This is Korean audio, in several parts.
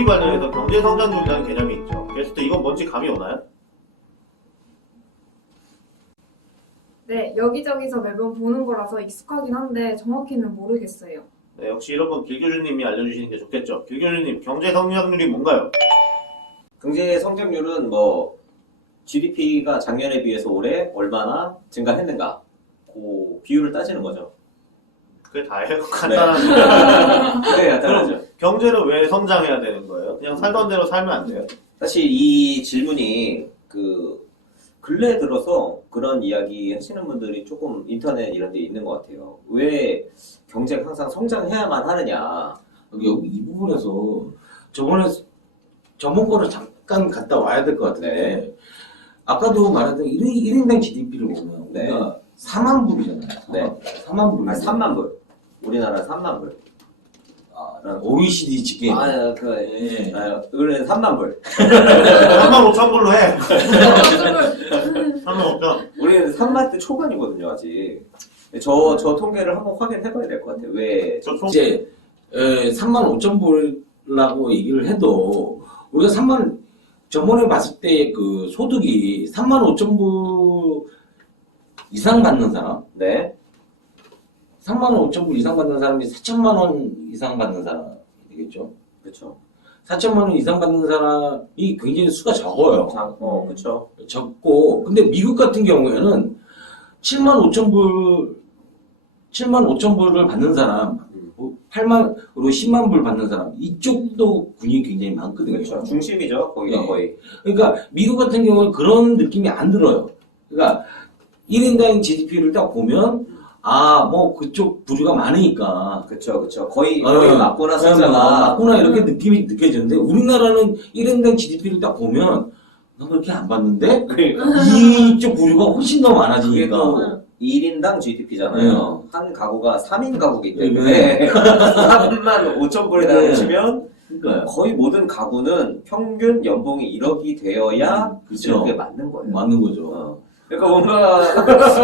GDP 관련해서 경제 성장률이라는 개념이 있죠. 게스트 이건 뭔지 감이 오나요? 네, 여기저기서 매번 보는 거라서 익숙하긴 한데 정확히는 모르겠어요. 네, 역시 이런 건 길 교수님이 알려주시는 게 좋겠죠. 길 교수님, 경제 성장률이 뭔가요? 경제 성장률은 뭐 GDP가 작년에 비해서 올해 얼마나 증가했는가 그 비율을 따지는 거죠. 그게 다예요? 간단한. 네, 간단하죠. 경제는 왜 성장해야 되는 거예요? 그냥 살던 대로 살면 안 돼요? 사실 이 질문이 근래 들어서 그런 이야기 하시는 분들이 조금 인터넷 이런 데 있는 것 같아요. 왜 경제가 항상 성장해야만 하느냐. 여기 이 부분에서 저번 거를 잠깐 갔다 와야 될 것 같은데 네. 아까도 말했던 1인당 GDP를 보면 네. 우리가 4만 불이잖아요. 네. 4만 불. 3만 불. 우리나라 3만 불. OECD 집계. 우리는 3만 불. 3만 5천 불로 해. 3만 5천. 우리는 3만 대 초반이거든요, 아직. 저 통계를 한번 확인해봐야 될 것 같아요. 왜? 이제 3만 5천 불라고 얘기를 해도 우리가 저번에 봤을 때 그 소득이 3만 5천 불 이상 받는 사람, 네. 3만 5천 불 이상 받는 사람이 4천만 원 이상 받는 사람 되겠죠. 그쵸. 4천만 원 이상 받는 사람이 굉장히 수가 적어요. 그쵸. 적고, 근데 미국 같은 경우에는 7만 5천 불을 받는 사람, 8만으로 10만 불 받는 사람, 이쪽도 군이 굉장히 많거든요. 그쵸. 중심이죠, 거기가 네. 거의. 그러니까 미국 같은 경우는 그런 느낌이 안 들어요. 그러니까 1인당 GDP를 딱 보면 뭐 그쪽 부류가 많으니까 그쵸. 거의 맞구나, 숫자가. 맞구나 이렇게 느낌이 느껴지는데 우리나라는 1인당 GDP를 딱 보면 나 그렇게 안 봤는데 그러니까. 이쪽 부류가 훨씬 더 그게 많아지니까 또 1인당 GDP잖아요. 한 가구가 3인 가구이기 때문에 네. 3만 5천 불에다 네. 치면 그러니까요. 거의 모든 가구는 평균 연봉이 1억이 되어야 그쵸. 그게 맞는 거예요. 맞는 거죠. 그러니까 뭔가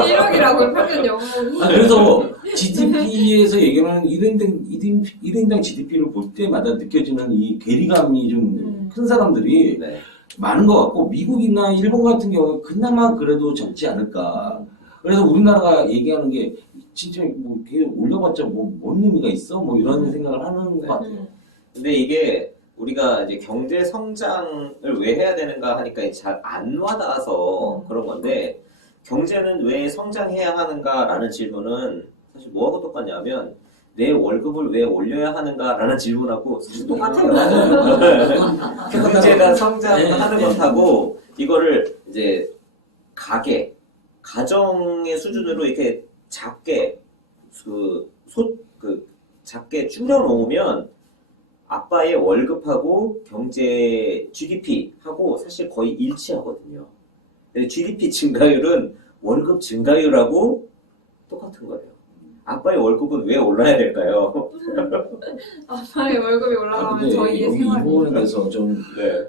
1억이라고요, 평균 연봉이. 그래서 GDP에서 얘기하는 1인당 GDP를 볼 때마다 느껴지는 이 괴리감이 좀 큰 사람들이 네. 많은 것 같고 미국이나 일본 같은 경우는 그나마 그래도 적지 않을까. 그래서 우리나라가 얘기하는 게 진짜 뭐 계속 올려봤자 뭔 의미가 있어? 뭐 이런 생각을 하는 것 같아요. 근데 이게 우리가 이제 경제 성장을 왜 해야 되는가 하니까 잘 안 와닿아서 그런 건데 경제는 왜 성장해야 하는가라는 질문은 사실 뭐하고 똑같냐면 내 월급을 왜 올려야 하는가라는 질문하고 사실 똑같아요. 경제가 성장하는 것하고 이거를 이제 가정의 수준으로 이렇게 작게 작게 줄여놓으면 아빠의 월급하고 경제 GDP하고 사실 거의 일치하거든요. 근데 GDP 증가율은 월급 증가율하고 똑같은 거예요. 아빠의 월급은 왜 올라야 될까요? 아빠의 월급이 올라가면 근데 저희의 여기 이 생활이. 부분에 대해서 좀 네.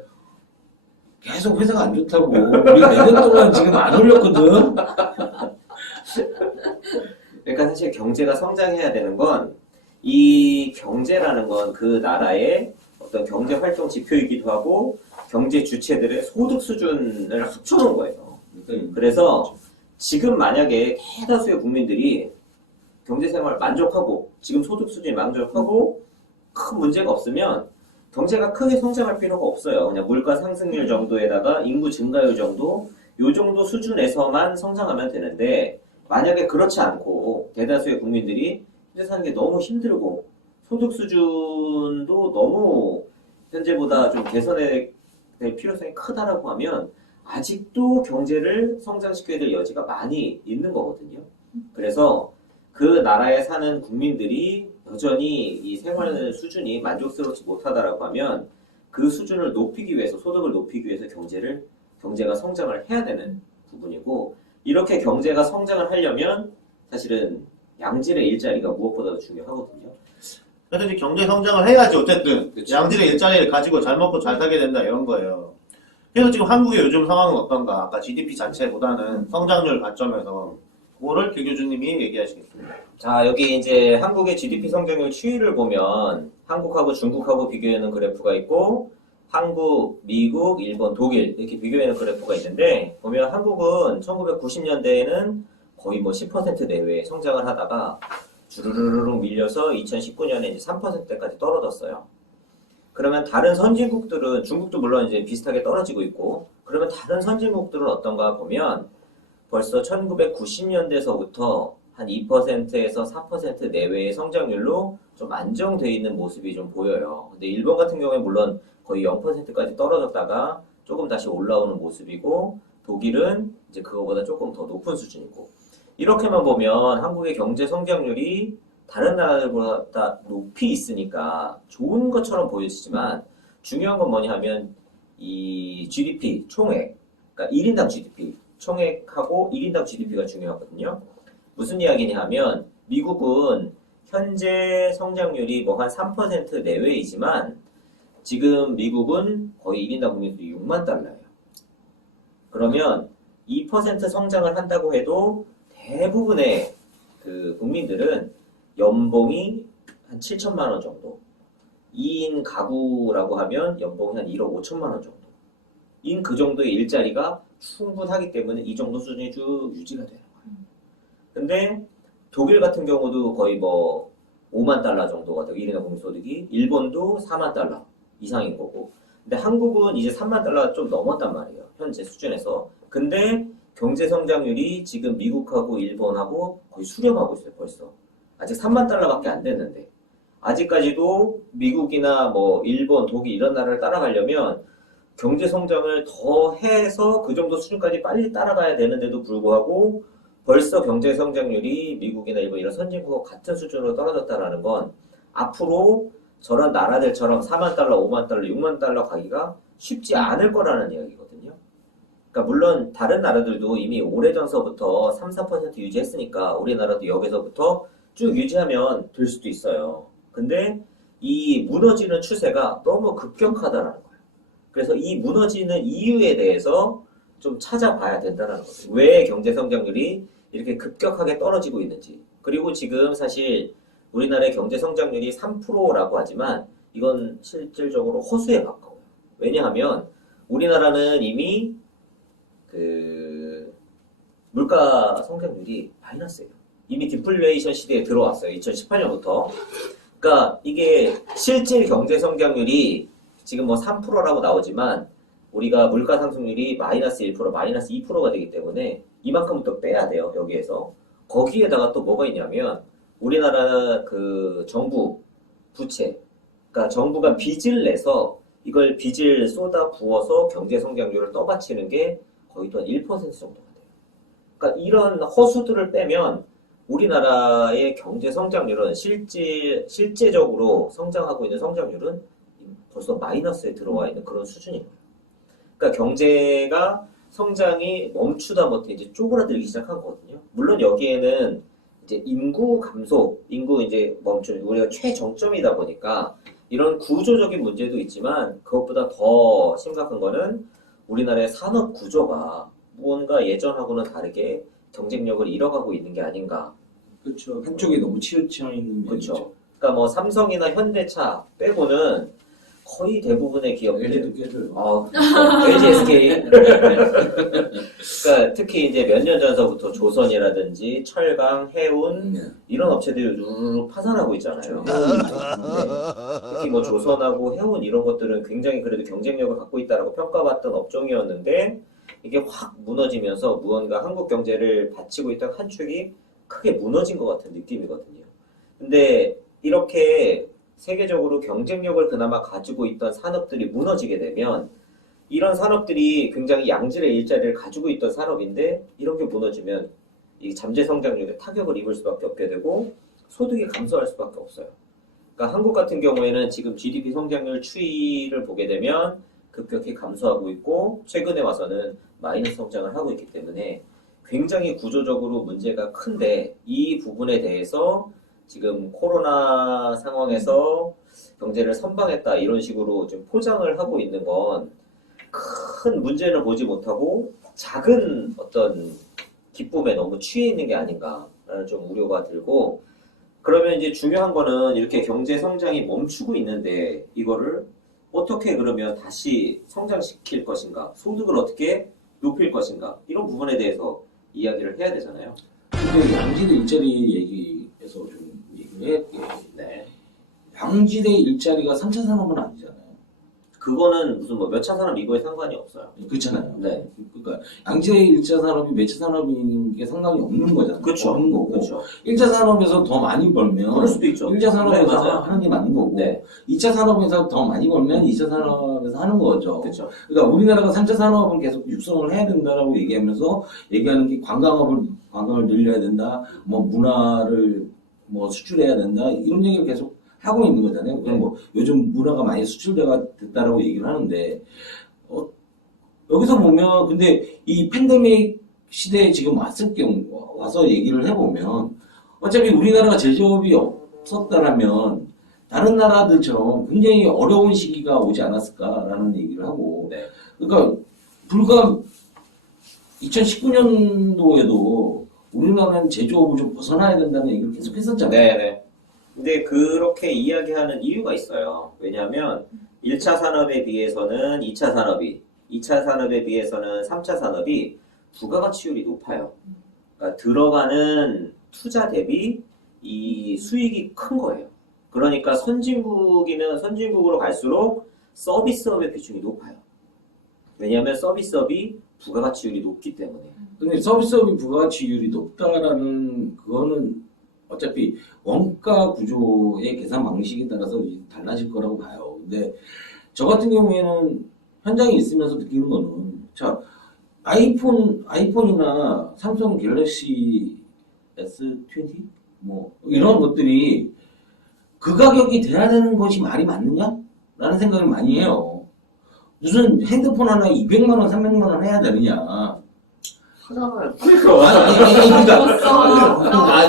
계속 회사가 안 좋다고 우리 내년 동안 지금 안 올렸거든. 그러니까 사실 경제가 성장해야 되는 건 이 경제라는 건 그 나라의 어떤 경제 활동 지표이기도 하고 경제 주체들의 소득 수준을 합쳐놓은 거예요. 그래서 지금 만약에 대다수의 국민들이 경제 생활 만족하고 지금 소득 수준이 만족하고 큰 문제가 없으면 경제가 크게 성장할 필요가 없어요. 그냥 물가 상승률 정도에다가 인구 증가율 정도 요 정도 수준에서만 성장하면 되는데 만약에 그렇지 않고 대다수의 국민들이 현재 사는 게 너무 힘들고 소득 수준도 너무 현재보다 좀 개선될 필요성이 크다라고 하면 아직도 경제를 성장시켜야 될 여지가 많이 있는 거거든요. 그래서 그 나라에 사는 국민들이 여전히 이 생활 수준이 만족스럽지 못하다라고 하면 그 수준을 높이기 위해서 소득을 높이기 위해서 경제가 성장을 해야 되는 부분이고 이렇게 경제가 성장을 하려면 사실은 양질의 일자리가 무엇보다도 중요하거든요. 그래서 이제 경제 성장을 해야지 어쨌든 그치. 양질의 일자리를 가지고 잘 먹고 잘 살게 된다 이런 거예요. 그래서 지금 한국의 요즘 상황은 어떤가? 아까 GDP 자체보다는 성장률 관점에서 그거를 길 교수님이 얘기하시겠습니다. 자, 여기 이제 한국의 GDP 성장률 추이를 보면 한국하고 중국하고 비교해놓은 그래프가 있고 한국, 미국, 일본, 독일 이렇게 비교해놓은 그래프가 있는데 보면 한국은 1990년대에는 거의 뭐 10% 내외 성장을 하다가 주르르륵 밀려서 2019년에 이제 3%대까지 떨어졌어요. 그러면 다른 선진국들은 중국도 물론 이제 비슷하게 떨어지고 있고 그러면 다른 선진국들은 어떤가 보면 벌써 1990년대서부터 한 2%에서 4% 내외의 성장률로 좀 안정되어 있는 모습이 좀 보여요. 근데 일본 같은 경우에 물론 거의 0%까지 떨어졌다가 조금 다시 올라오는 모습이고 독일은 이제 그거보다 조금 더 높은 수준이고 이렇게만 보면 한국의 경제 성장률이 다른 나라들보다 높이 있으니까 좋은 것처럼 보여지지만 중요한 건 뭐냐 하면 이 GDP 총액, 그러니까 1인당 GDP 총액하고 1인당 GDP가 중요하거든요. 무슨 이야기냐 하면 미국은 현재 성장률이 뭐 한 3% 내외이지만 지금 미국은 거의 1인당 국민소득이 6만 달러예요. 그러면 2% 성장을 한다고 해도 대부분의 그 국민들은 연봉이 한 7천만 원 정도. 2인 가구라고 하면 연봉이 한 1억 5천만 원 정도. 인 그 정도의 일자리가 충분하기 때문에 이 정도 수준이 쭉 유지가 되는 거예요. 근데 독일 같은 경우도 거의 뭐 5만 달러 정도가 되고 1인당 국민소득이 일본도 4만 달러 이상인 거고 근데 한국은 이제 3만 달러가 좀 넘었단 말이에요. 현재 수준에서. 근데 경제 성장률이 지금 미국하고 일본하고 거의 수렴하고 있어요. 벌써. 아직 3만 달러밖에 안 됐는데 아직까지도 미국이나 뭐 일본, 독일 이런 나라를 따라가려면 경제 성장을 더 해서 그 정도 수준까지 빨리 따라가야 되는데도 불구하고 벌써 경제 성장률이 미국이나 일본 이런 선진국과 같은 수준으로 떨어졌다는 건 앞으로 저런 나라들처럼 4만 달러, 5만 달러, 6만 달러 가기가 쉽지 않을 거라는 이야기거든요. 그러니까 물론 다른 나라들도 이미 오래전서부터 3, 4% 유지했으니까 우리나라도 여기서부터 쭉 유지하면 될 수도 있어요. 근데 이 무너지는 추세가 너무 급격하다라는 거예요. 그래서 이 무너지는 이유에 대해서 좀 찾아봐야 된다는 거죠. 왜 경제 성장률이 이렇게 급격하게 떨어지고 있는지. 그리고 지금 사실 우리나라의 경제 성장률이 3%라고 하지만 이건 실질적으로 허수에 가까워요. 왜냐하면 우리나라는 이미 그 물가 성장률이 마이너스예요. 이미 디플레이션 시대에 들어왔어요. 2018년부터. 그러니까 이게 실질 경제 성장률이 지금 뭐 3%라고 나오지만 우리가 물가 상승률이 마이너스 1%, 마이너스 2%가 되기 때문에 이만큼 또 빼야 돼요. 여기에서. 거기에다가 또 뭐가 있냐면 우리나라 그 정부 부채, 그러니까 정부가 빚을 내서 이걸 빚을 쏟아 부어서 경제 성장률을 떠받치는 게 거의 또 한 1% 정도가 돼요. 그러니까 이런 허수들을 빼면 우리나라의 경제 성장률은 실제적으로 성장하고 있는 성장률은 벌써 마이너스에 들어와 있는 그런 수준인 거예요. 그러니까 경제가 성장이 멈추다 못해 이제 쪼그라들기 시작한 거거든요. 물론 여기에는 이제 인구 감소, 인구 이제 멈추는 우리가 최정점이다 보니까 이런 구조적인 문제도 있지만 그것보다 더 심각한 거는 우리나라의 산업 구조가 무언가 예전하고는 다르게 경쟁력을 잃어가고 있는 게 아닌가. 그렇죠. 한쪽에 너무 치우쳐 있는 그렇죠. 면이죠. 그러니까 뭐 삼성이나 현대차 빼고는 거의 대부분의 기업들 LG도 껴줘요. LG, SK. 그러니까 특히 이제 몇 년 전서부터 조선이라든지 철강, 해운 이런 업체들이 우르르 파산하고 있잖아요. 네. 특히 뭐 조선하고 해운 이런 것들은 굉장히 그래도 경쟁력을 갖고 있다라고 평가받던 업종이었는데 이게 확 무너지면서 무언가 한국 경제를 받치고 있던 한 축이 크게 무너진 것 같은 느낌이거든요. 근데 이렇게 세계적으로 경쟁력을 그나마 가지고 있던 산업들이 무너지게 되면 이런 산업들이 굉장히 양질의 일자리를 가지고 있던 산업인데 이런 게 무너지면 이 잠재 성장률에 타격을 입을 수밖에 없게 되고 소득이 감소할 수밖에 없어요. 그러니까 한국 같은 경우에는 지금 GDP 성장률 추이를 보게 되면 급격히 감소하고 있고 최근에 와서는 마이너스 성장을 하고 있기 때문에 굉장히 구조적으로 문제가 큰데 이 부분에 대해서 지금 코로나 상황에서 경제를 선방했다 이런 식으로 좀 포장을 하고 있는 건 큰 문제를 보지 못하고 작은 어떤 기쁨에 너무 취해 있는 게 아닌가라는 좀 우려가 들고, 그러면 이제 중요한 거는 이렇게 경제 성장이 멈추고 있는데 이거를 어떻게 그러면 다시 성장시킬 것인가, 소득을 어떻게 높일 것인가, 이런 부분에 대해서 이야기를 해야 되잖아요. 근데 양질의 일자리 얘기에서 좀 얘기를 해야 게 네. 양질의 일자리가 3차 산업은 아니잖아요. 그거는 무슨 뭐 몇 차 산업 이거에 상관이 없어요. 그렇잖아요. 네. 그러니까 양질의 1차 산업이 몇 차 산업인 게 상관이 없는 거잖아요. 그렇죠. 없는 거고. 그렇죠. 1차 산업에서 더 많이 벌면 그럴 수도 있죠. 1차 산업에서 네, 맞아요. 하는 게 맞는 거고 네. 2차 산업에서 더 많이 벌면 2차 산업에서 하는 거죠. 그렇죠. 그러니까 우리나라가 3차 산업을 계속 육성을 해야 된다라고 얘기하면서 얘기하는 게 관광을 늘려야 된다, 뭐 문화를 뭐 수출해야 된다, 이런 얘기를 계속 하고 있는 거잖아요. 그럼 뭐 요즘 문화가 많이 됐다라고 얘기를 하는데 여기서 보면 근데 이 팬데믹 시대에 지금 와서 얘기를 해보면 어차피 우리나라가 제조업이 없었다라면 다른 나라들처럼 굉장히 어려운 시기가 오지 않았을까라는 얘기를 하고, 네. 그러니까 불과 2019년도에도 우리나라는 제조업을 좀 벗어나야 된다는 얘기를 계속 했었잖아요. 네. 근데 그렇게 이야기하는 이유가 있어요. 왜냐하면 1차 산업에 비해서는 2차 산업이, 2차 산업에 비해서는 3차 산업이 부가가치율이 높아요. 그러니까 들어가는 투자 대비 이 수익이 큰 거예요. 그러니까 선진국이면 선진국으로 갈수록 서비스업의 비중이 높아요. 왜냐하면 서비스업이 부가가치율이 높기 때문에. 근데 서비스업이 부가가치율이 높다라는 그거는 어차피 원가 구조의 계산 방식에 따라서 달라질 거라고 봐요. 근데 저 같은 경우에는 현장에 있으면서 느끼는 거는, 자, 아이폰이나 삼성 갤럭시 S20 뭐 이런 것들이 그 가격이 돼야 되는 것이 말이 맞느냐? 라는 생각을 많이 해요. 무슨 핸드폰 하나 200만 원, 300만 원 해야 되느냐? 하잖아요. 그러니까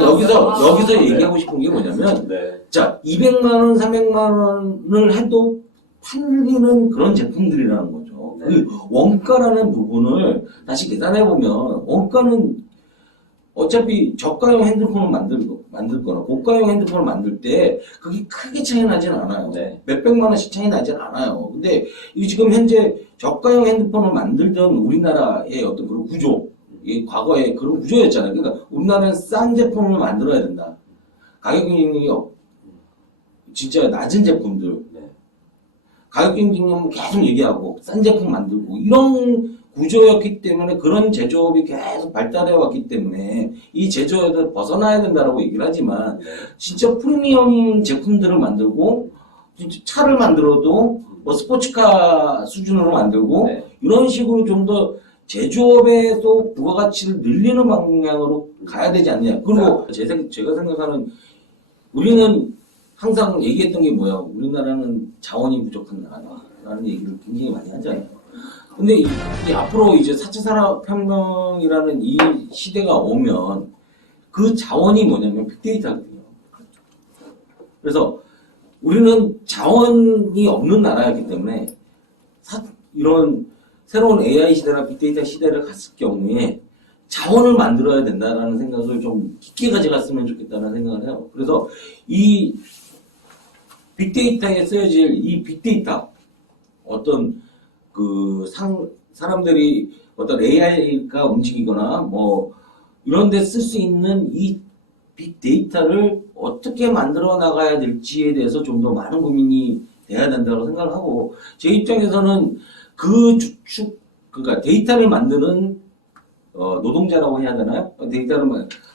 여기서 얘기하고 싶은 게 뭐냐면, 네. 자, 200만 원, 300만 원을 해도 팔리는 그런 제품들이라는 거죠. 네. 그 원가라는 부분을 다시 계산해 보면, 원가는 어차피 저가형 핸드폰을 만들거나 고가형 핸드폰을 만들 때 그게 크게 차이 나진 않아요. 네. 몇백만 원씩 차이 나진 않아요. 근데 이 지금 현재 저가형 핸드폰을 만들던 우리나라의 어떤 그런 구조, 이 과거에 그런 구조였잖아요. 그러니까 우리나라는 싼 제품을 만들어야 된다. 가격 경쟁력이 진짜 낮은 제품들, 네. 가격 경쟁력은 계속 얘기하고 싼 제품 만들고 이런 구조였기 때문에, 그런 제조업이 계속 발달해 왔기 때문에 이 제조업에서 벗어나야 된다라고 얘기를 하지만, 진짜 프리미엄 제품들을 만들고 진짜 차를 만들어도 뭐 스포츠카 수준으로 만들고 네. 이런 식으로 좀 더 제조업에서 부가가치를 늘리는 방향으로 가야 되지 않느냐. 그리고 제가 생각하는, 우리는 항상 얘기했던 게 뭐야? 우리나라는 자원이 부족한 나라라는 얘기를 굉장히 많이 하잖아요. 근데 이 앞으로 이제 4차 산업혁명이라는 이 시대가 오면 그 자원이 뭐냐면 빅데이터거든요. 그래서 우리는 자원이 없는 나라였기 때문에 이런 새로운 AI 시대나 빅데이터 시대를 갔을 경우에 자원을 만들어야 된다라는 생각을 좀 깊게 가져갔으면 좋겠다는 생각을 해요. 그래서 이 빅데이터에 쓰여질 이 빅데이터, 어떤 사람들이 어떤 AI가 움직이거나 뭐 이런 데 쓸 수 있는 이 빅데이터를 어떻게 만들어 나가야 될지에 대해서 좀 더 많은 고민이 돼야 된다고 생각을 하고, 제 입장에서는 그러니까 데이터를 만드는 노동자라고 해야 되나요?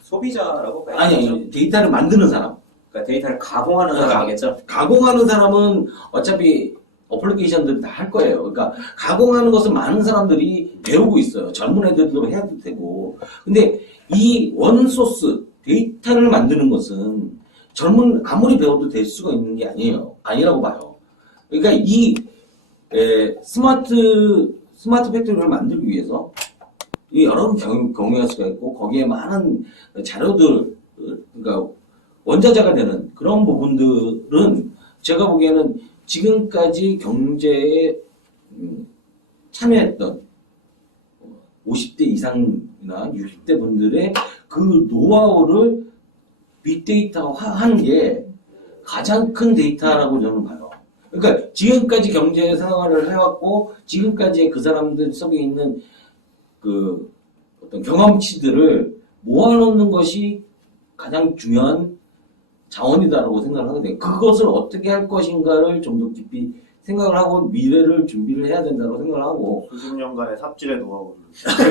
소비자라고 봐요. 아니, 데이터를 만드는 사람. 그러니까 데이터를 가공하는 사람이겠죠. 가공하는 사람은 어차피 어플리케이션들 다 할 거예요. 그러니까 가공하는 것은 많은 사람들이 배우고 있어요. 젊은 애들도 해도 되고. 근데 이 원소스 데이터를 만드는 것은 아무리 배워도 될 수가 있는 게 아니라고 봐요. 그러니까 이 스마트 팩토리를 만들기 위해서 여러 경우가 수가 있고, 거기에 많은 자료들, 그러니까 원자재가 되는 그런 부분들은 제가 보기에는 지금까지 경제에 참여했던 50대 이상의 60대 분들의 그 노하우를 빅데이터화하는 게 가장 큰 데이터라고 저는 봐요. 그러니까 지금까지 경제 생활을 해왔고 지금까지 그 사람들 속에 있는 그 어떤 경험치들을 모아놓는 것이 가장 중요한 자원이다라고 생각을 하거든요. 그것을 어떻게 할 것인가를 좀 더 깊이 생각을 하고 미래를 준비를 해야 된다고 생각을 하고 수십 년간의 삽질의 노하우를.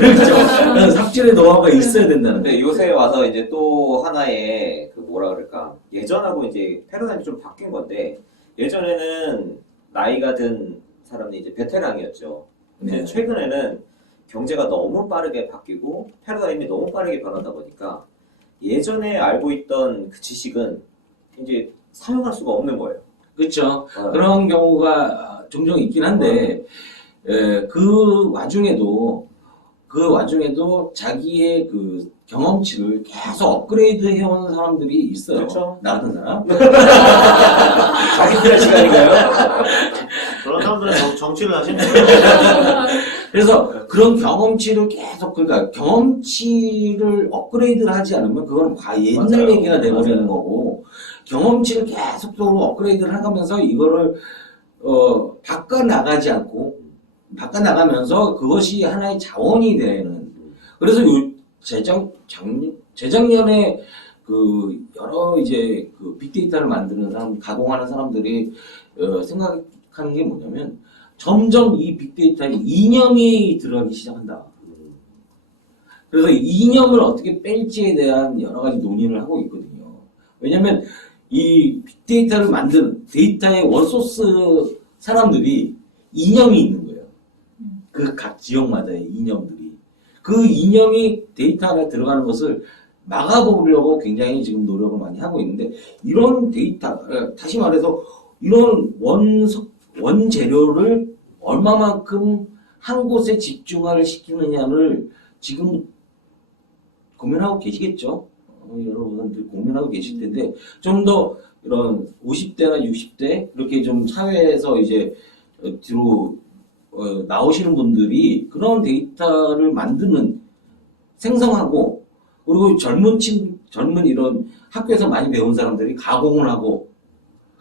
그렇죠. 삽질의 노하우가 있어야 된다는 근데 요새 와서 이제 또 하나의 그 뭐라 그럴까 예전하고 이제 패러다임이 좀 바뀐 건데 예전에는 나이가 든 사람이 이제 베테랑이었죠. 근데 네. 최근에는 경제가 너무 빠르게 바뀌고 패러다임이 너무 빠르게 변하다 보니까 예전에 알고 있던 그 지식은 이제 사용할 수가 없는 거예요. 그렇죠. 그런 경우가 종종 있긴 한데 그 와중에도 자기의 그 경험치를 계속 업그레이드 해온 사람들이 있어요. 그렇죠. 나 같은 사람. 자기 필요한 시간인가요? 그런 사람들은 정치를 하시는 거예요. 그래서 그런 경험치를 계속 그러니까 경험치를 업그레이드를 하지 않으면 그건 옛날 맞아요. 얘기가 돼버리는 맞아요. 거고 경험치를 계속적으로 업그레이드를 해가면서 이거를 바꿔나가면서 그것이 하나의 자원이 되는 그래서 재작년에 그 여러 이제 그 빅데이터를 만드는 사람 가공하는 사람들이 생각하는 게 뭐냐면 점점 이 빅데이터에 이념이 들어가기 시작한다. 그래서 이념을 어떻게 뺄지에 대한 여러 가지 논의를 하고 있거든요. 왜냐면 이 빅데이터를 만드는 데이터의 원소스 사람들이 이념이 있는 거예요. 그 각 지역마다의 이념들이. 그 이념이 데이터 안에 들어가는 것을 막아보려고 굉장히 지금 노력을 많이 하고 있는데 이런 데이터, 다시 말해서 이런 원재료를 얼마만큼 한 곳에 집중화를 시키느냐를 지금 고민하고 계시겠죠. 여러분들 고민하고 계실 텐데 좀 더 이런 50대나 60대 이렇게 좀 사회에서 이제 뒤로 나오시는 분들이 그런 데이터를 만드는 생성하고 그리고 젊은 이런 학교에서 많이 배운 사람들이 가공을 하고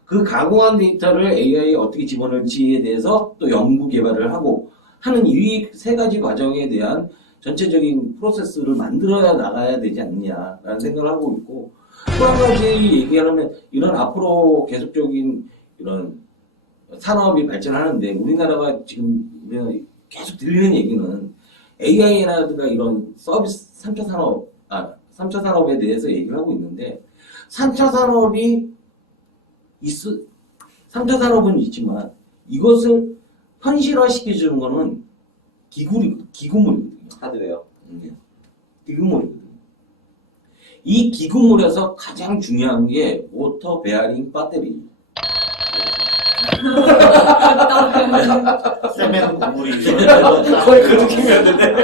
그 가공한 데이터를 AI에 어떻게 집어넣을지에 대해서 또 연구 개발을 하고 하는 이 세 가지 과정에 대한 전체적인 프로세스를 만들어야 나가야 되지 않느냐라는 생각을 하고 있고 또 한 가지 얘기하면 이런 앞으로 계속적인 이런 산업이 발전하는데 우리나라가 지금 우리가 계속 들리는 얘기는 AI라든가 이런 서비스 3차 산업에 대해서 얘기를 하고 있는데 3차 산업은 있지만 이것을 현실화시켜주는 거는 기구물이거든요. 하드웨어. 기구물이거든요. 이 기구물에서 가장 중요한 게 모터 베어링 배터리. 세면 국물이 거의 그 느낌이었는데.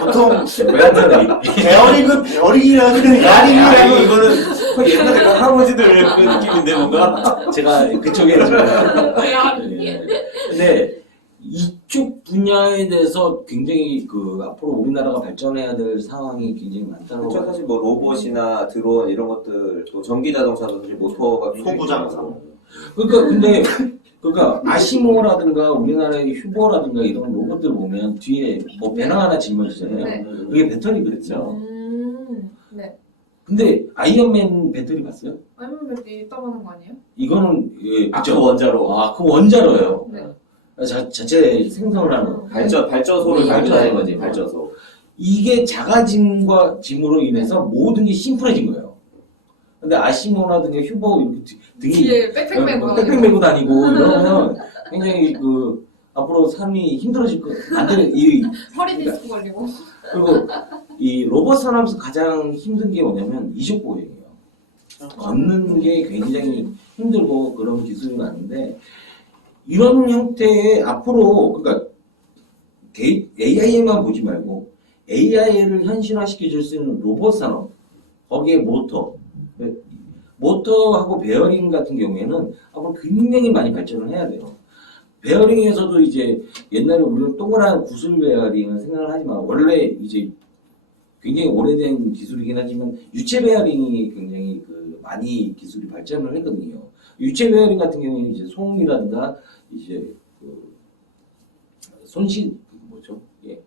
보통 배터리. 베어링은 베어링이라는 아니, 이거는 거의 옛날에 그 할아버지들 그 느낌인데 뭔가. 제가 그쪽에 근데 이쪽 분야에 대해서 굉장히 그 앞으로 우리나라가 발전해야 될 상황이 굉장히 많다고 그렇죠. 사실 뭐 로봇이나 드론 이런 것들 또 전기 자동차도 사실 모터가 소부장상. 그러니까 아시모라든가 우리나라의 휴보라든가 이런 로봇들 보면 뒤에 뭐 배낭 하나 짊어지잖아요. 네. 그게 배터리 그랬죠. 네. 근데 아이언맨 배터리 봤어요? 아니면 몇 있다고 하는 거 아니에요? 이거는 그 그 원자로. 그 원자로예요. 네. 자체 생성을 하는. 발전소를 발전하는 거지, 네. 발전소. 이게 작아짐과 짐으로 인해서 모든 게 심플해진 거예요. 근데 아시모라든가 휴보 이렇게 등이 뒤에 백팩 메고 백팩 메고 다니고 이러면 굉장히 그 앞으로 삶이 힘들어질 거 같아요. 허리 디스크 걸리고. 그리고 이 로봇 산업에서 가장 힘든 게 뭐냐면 이족 보행이에요. 걷는 게 굉장히 힘들고 그런 기술이 많은데 이런 형태의 앞으로 그러니까 AI에만 보지 말고 AI를 현실화시켜 줄 수 있는 로봇 산업 거기에 모터하고 베어링 같은 경우에는 앞으로 굉장히 많이 발전을 해야 돼요. 베어링에서도 이제 옛날에 우리는 동그란 구슬 베어링을 생각을 하지만 원래 이제 굉장히 오래된 기술이긴 하지만 유체 베어링이 굉장히 많이 기술이 발전을 했거든요. 유체 베어링 같은 경우에는 이제 소음이라든가 이제 손실 뭐죠? 예.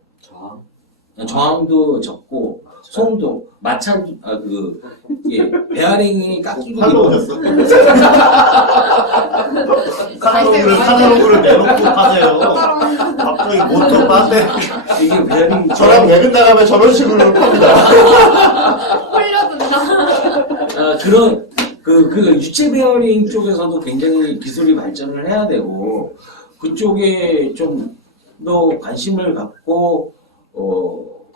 저항도 적고 소음도 마찰도 예 베어링이 깎이고 팔로 오셨어. 카탈로그를 내놓고 파세요. 갑자기 모터 빠세. 이게 베어링 저랑 외근 나가면 저런 식으로 팝니다. 홀려든다. 그런 유체 베어링 쪽에서도 굉장히 기술이 발전을 해야 되고 그쪽에 좀 더 관심을 갖고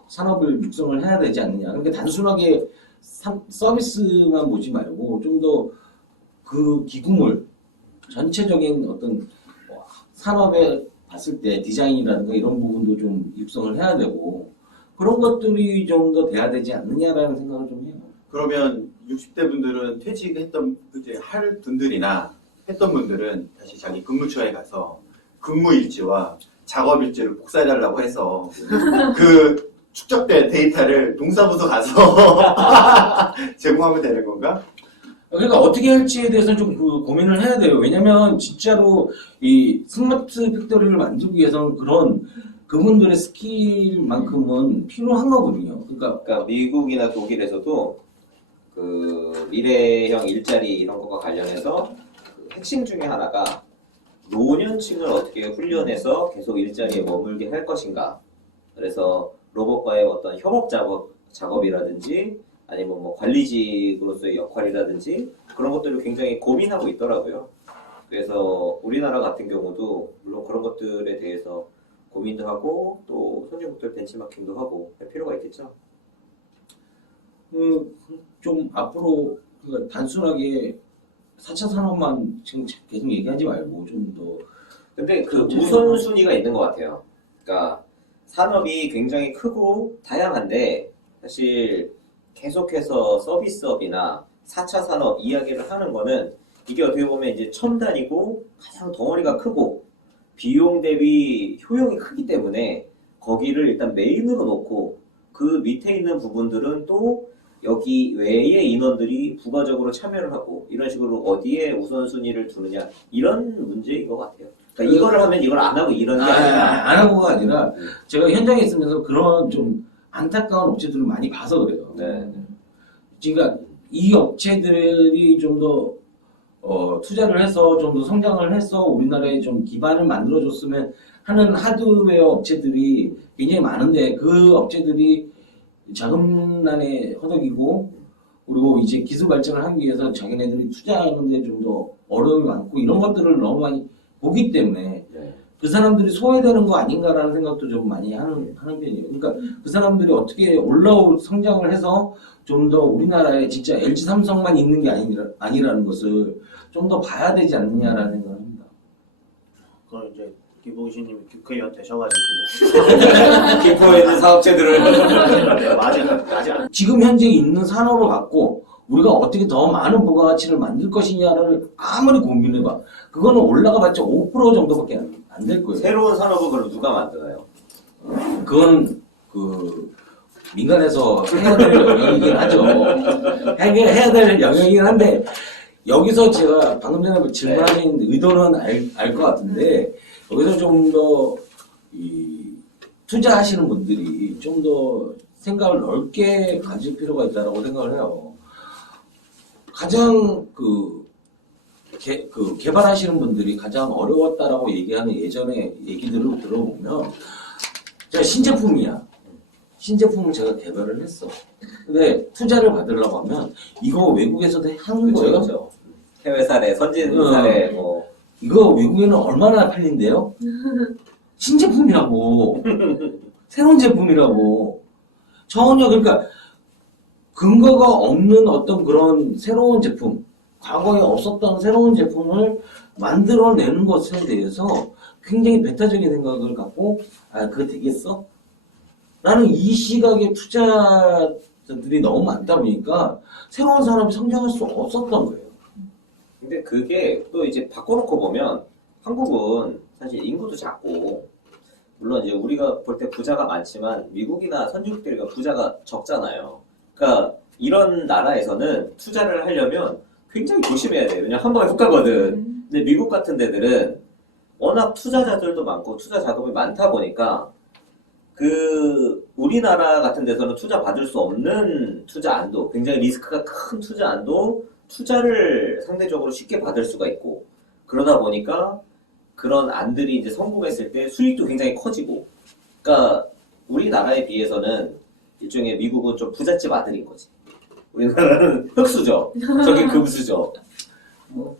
산업을 육성을 해야 되지 않느냐. 그러니까 단순하게 서비스만 보지 말고 좀 더 그 기구물 전체적인 어떤 산업에 봤을 때 디자인이라든가 이런 부분도 좀 육성을 해야 되고 그런 것들이 좀 더 돼야 되지 않느냐라는 생각을 좀 해요. 그러면 60대 분들은 퇴직했던 이제 할 분들이나 했던 분들은 다시 자기 근무처에 가서 근무 일지와 작업 일지를 복사해달라고 해서 그 축적된 데이터를 동사무소 가서 제공하면 되는 건가? 그러니까 어떻게 할지에 대해서는 좀 고민을 해야 돼요. 왜냐면 진짜로 이 스마트 팩토리를 만들기 위해서는 그런 그분들의 스킬만큼은 필요한 거거든요. 그러니까 미국이나 독일에서도 그 미래형 일자리 이런 것과 관련해서 그 핵심 중에 하나가 노년층을 어떻게 훈련해서 계속 일자리에 머물게 할 것인가. 그래서 로봇과의 어떤 협업 작업이라든지 아니면 뭐 관리직으로서의 역할이라든지 그런 것들을 굉장히 고민하고 있더라고요. 그래서 우리나라 같은 경우도 물론 그런 것들에 대해서 고민도 하고 또 선진국들 벤치마킹도 하고 할 필요가 있겠죠. 좀 앞으로 단순하게 4차 산업만 지금 계속 얘기하지 말고 좀 더 근데 그 우선순위가 있는 것 같아요. 그러니까 산업이 굉장히 크고 다양한데 사실 계속해서 서비스업이나 4차 산업 이야기를 하는 거는 이게 어떻게 보면 이제 첨단이고 가장 덩어리가 크고 비용 대비 효용이 크기 때문에 거기를 일단 메인으로 놓고 그 밑에 있는 부분들은 또 여기 외의 인원들이 부가적으로 참여를 하고 이런 식으로 어디에 우선순위를 두느냐 이런 문제인 것 같아요. 그러니까 이거를 하면 이걸 안 하고 이런 게 아니라 안 하고가 아니라 제가 현장에 있으면서 그런 좀 안타까운 업체들을 많이 봐서 그래요. 네. 그러니까 이 업체들이 좀 더 투자를 해서 좀 더 성장을 해서 우리나라에 좀 기반을 만들어줬으면 하는 하드웨어 업체들이 굉장히 많은데 그 업체들이 자금난에 허덕이고 그리고 이제 기술 발전을 하기 위해서 자기네들이 투자하는데 좀 더 어려움이 많고 이런 것들을 너무 많이 보기 때문에 네. 그 사람들이 소외되는 거 아닌가라는 생각도 좀 많이 하는 편이에요. 그러니까 그 사람들이 어떻게 성장을 해서 좀 더 우리나라에 진짜 LG 삼성만 있는 게 아니라는 것을 좀 더 봐야 되지 않느냐라는 생각을 합니다. 그건 이제 김봉신님이 국회의원 되셔가지고 기포에 있는 사업체들을 맞아. 지금 현재 있는 산업을 갖고 우리가 어떻게 더 많은 부가가치를 만들 것이냐를 아무리 고민해봐. 그거는 올라가봤자 5% 정도밖에 안 될 거예요. 새로운 산업은 그럼 누가 만드나요? 그건 민간에서 해야 될 영역이긴 하죠. 해야 될 영역이긴 한데 여기서 제가 방금 전에 질문하신 의도는 알 것 같은데 여기서 좀 더 투자하시는 분들이 좀 더 생각을 넓게 가질 필요가 있다고 생각을 해요. 가장 개발하시는 분들이 가장 어려웠다라고 얘기하는 예전에 얘기들을 들어보면 제가 신제품을 제가 개발을 했어. 근데 투자를 받으려고 하면 이거 외국에서도 하는 거예요. 그렇죠. 해외 사례, 선진 사례 뭐 이거 외국에는 얼마나 팔린대요? 신제품이라고. 새로운 제품이라고. 전혀 그러니까 근거가 없는 어떤 그런 새로운 제품, 과거에 없었던 새로운 제품을 만들어내는 것에 대해서 굉장히 배타적인 생각을 갖고 그거 되겠어? 라는 이 시각의 투자자들이 너무 많다 보니까 새로운 산업이 성장할 수 없었던 거예요. 근데 그게 또 이제 바꿔놓고 보면 한국은 사실 인구도 작고 물론 이제 우리가 볼 때 부자가 많지만 미국이나 선진국들이 부자가 적잖아요. 그러니까 이런 나라에서는 투자를 하려면 굉장히 조심해야 돼요. 왜냐면 한 방에 훅 가거든. 근데 미국 같은 데들은 워낙 투자자들도 많고 투자 자금이 많다 보니까 그 우리나라 같은 데서는 투자 받을 수 없는 투자 안도, 굉장히 리스크가 큰 투자 안도 투자를 상대적으로 쉽게 받을 수가 있고, 그러다 보니까 그런 안들이 이제 성공했을 때 수익도 굉장히 커지고, 그러니까 우리나라에 비해서는 일종의 미국은 좀 부잣집 아들인 거지. 우리나라는 흑수저, 저기 금수저.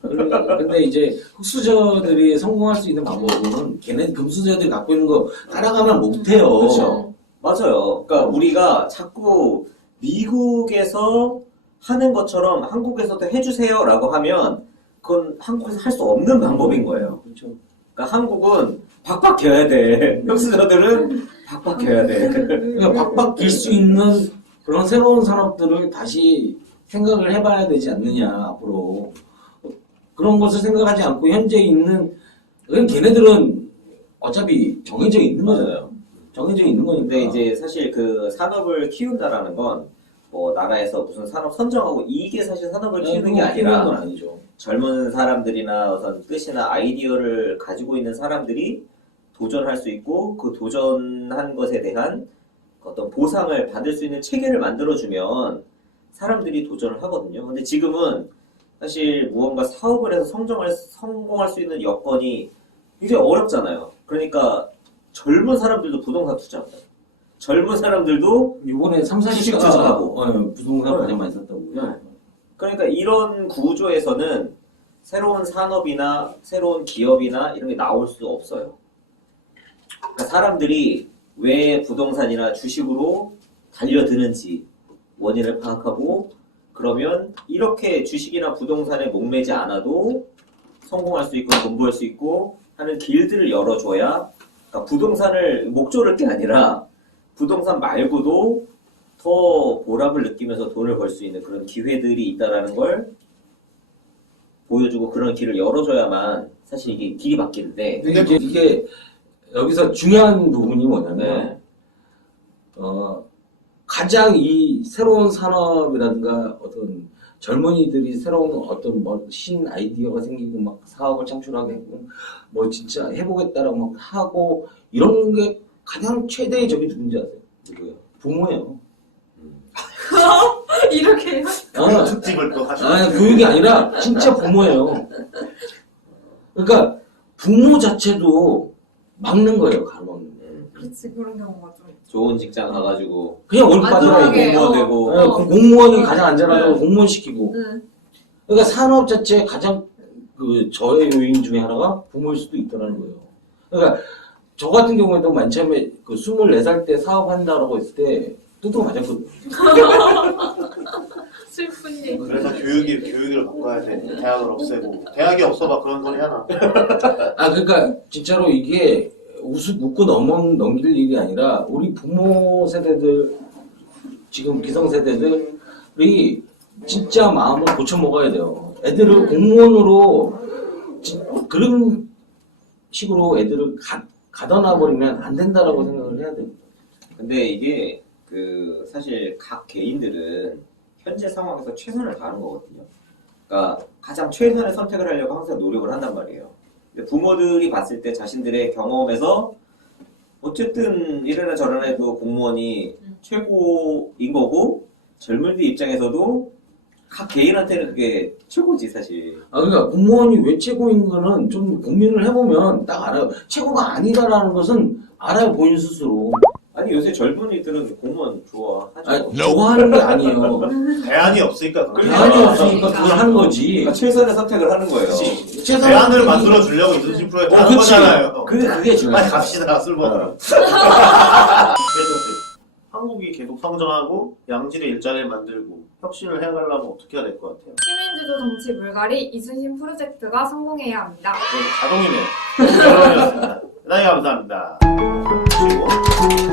근데 이제 흑수저들이 성공할 수 있는 방법은 걔네 금수저들이 갖고 있는 거 따라가면 못해요. 그렇죠. 맞아요. 그러니까 우리가 자꾸 미국에서 하는 것처럼 한국에서도 해주세요라고 하면 그건 한국에서 할 수 없는 방법인 거예요. 그렇죠. 그러니까 한국은 박박해야 돼. 흑수저들은 박박해야 돼. 그러니까 박박 길 수 있는 그런 새로운 산업들을 다시 생각을 해봐야 되지 않느냐 앞으로. 그런 것을 생각하지 않고 현재 있는 걔네들은 어차피 정해져 있는 거잖아요. 정해져 있는 거니까. 근데 이제 사실 그 산업을 키운다라는 건 뭐 나라에서 무슨 산업 선정하고 이게 사실 산업을 키우는 게 아니라 건 아니죠. 젊은 사람들이나 어떤 뜻이나 아이디어를 가지고 있는 사람들이 도전할 수 있고 그 도전한 것에 대한 어떤 보상을 받을 수 있는 체계를 만들어주면 사람들이 도전을 하거든요. 근데 지금은 사실 무언가 사업을 해서 성공할 수 있는 여건이 굉장히 어렵잖아요. 그러니까 젊은 사람들도 부동산 투자합니다. 젊은 사람들도 이번에 3, 40가 주식 투자하고. 부동산 가장 많이 샀다고요. 그러니까 이런 구조에서는 새로운 산업이나 새로운 기업이나 이런 게 나올 수 없어요. 그러니까 사람들이 왜 부동산이나 주식으로 달려드는지 원인을 파악하고 그러면 이렇게 주식이나 부동산에 목매지 않아도 성공할 수 있고 돈 벌 수 있고 하는 길들을 열어줘야 그러니까 부동산을 목조를 게 아니라 부동산 말고도 더 보람을 느끼면서 돈을 벌 수 있는 그런 기회들이 있다라는 걸 보여주고 그런 길을 열어줘야만 사실 이게 길이 바뀌는데 근데 이게 여기서 중요한 부분이 뭐냐면 네. 가장 이 새로운 산업이라든가 어떤 젊은이들이 새로운 어떤 뭐 신 아이디어가 생기고 막 사업을 창출하겠고 뭐 진짜 해보겠다라고 막 하고 이런 게 가장 최대의 적이 누군지 아세요? 누구요? 부모예요. 이렇게 아, 특집을 또 하시고. 교육이 아니라 진짜 부모예요. 그러니까 부모 자체도 막는 거예요, 가로막는. 그렇지 그런 경우가 좀 좋은 직장 가가지고 그냥 월급 받으라고 안전하게, 공무원 되고 공무원이 가장 안전하다고 공무원 시키고. 응. 그러니까 산업 자체의 가장 그 저해 요인 중에 하나가 부모일 수도 있다는 거예요. 그러니까 저 같은 경우에도 맨 처음에 그 24살 때 사업한다라고 했을 때 뚜둥 맞았거든요. 슬픈 얘기. 그래서 교육을 바꿔야 돼. 대학을 없애고. 대학이 없어봐 그런 소리 하나. 그러니까 진짜로 이게 웃고 넘길 일이 아니라 우리 부모 세대들 지금 기성세대들이 진짜 마음을 고쳐 먹어야 돼요. 애들을 공무원으로 그런 식으로 애들을 가둬놔 버리면 안 된다라고 생각을 해야 돼요. 근데 이게 그 사실 각 개인들은 현재 상황에서 최선을 다하는 거거든요. 그러니까 가장 최선의 선택을 하려고 항상 노력을 한단 말이에요. 근데 부모들이 봤을 때 자신들의 경험에서 어쨌든 이래나 저래나 해도 공무원이 최고인 거고 젊은이들 입장에서도 각 개인한테는 그게 최고지 사실. 그러니까 공무원이 왜 최고인 거는 좀 고민을 해보면 딱 알아요. 최고가 아니다라는 것은 알아요, 본인 스스로. 아니 요새 젊은이들은 공무원 좋아하죠. 아니, 좋아하는 게 아니에요. 대안이 없으니까. 그런 대안이 거야. 없으니까 그걸 하는 거지. 그러니까 최선의 선택을 하는 거예요. 대안을 만들어 주려고 20%에 하는 그치. 거잖아요. 그게 중요해. 빨리 갑시다 술 먹으러. 한국이 계속 성장하고 양질의 일자리를 만들고 혁신을 해가려면 어떻게 해야 될 것 같아요? 시민주도 정치 물갈이 이순신 프로젝트가 성공해야 합니다. 자동이네요. 여러분이었습니다. 대단히 감사합니다. 그리고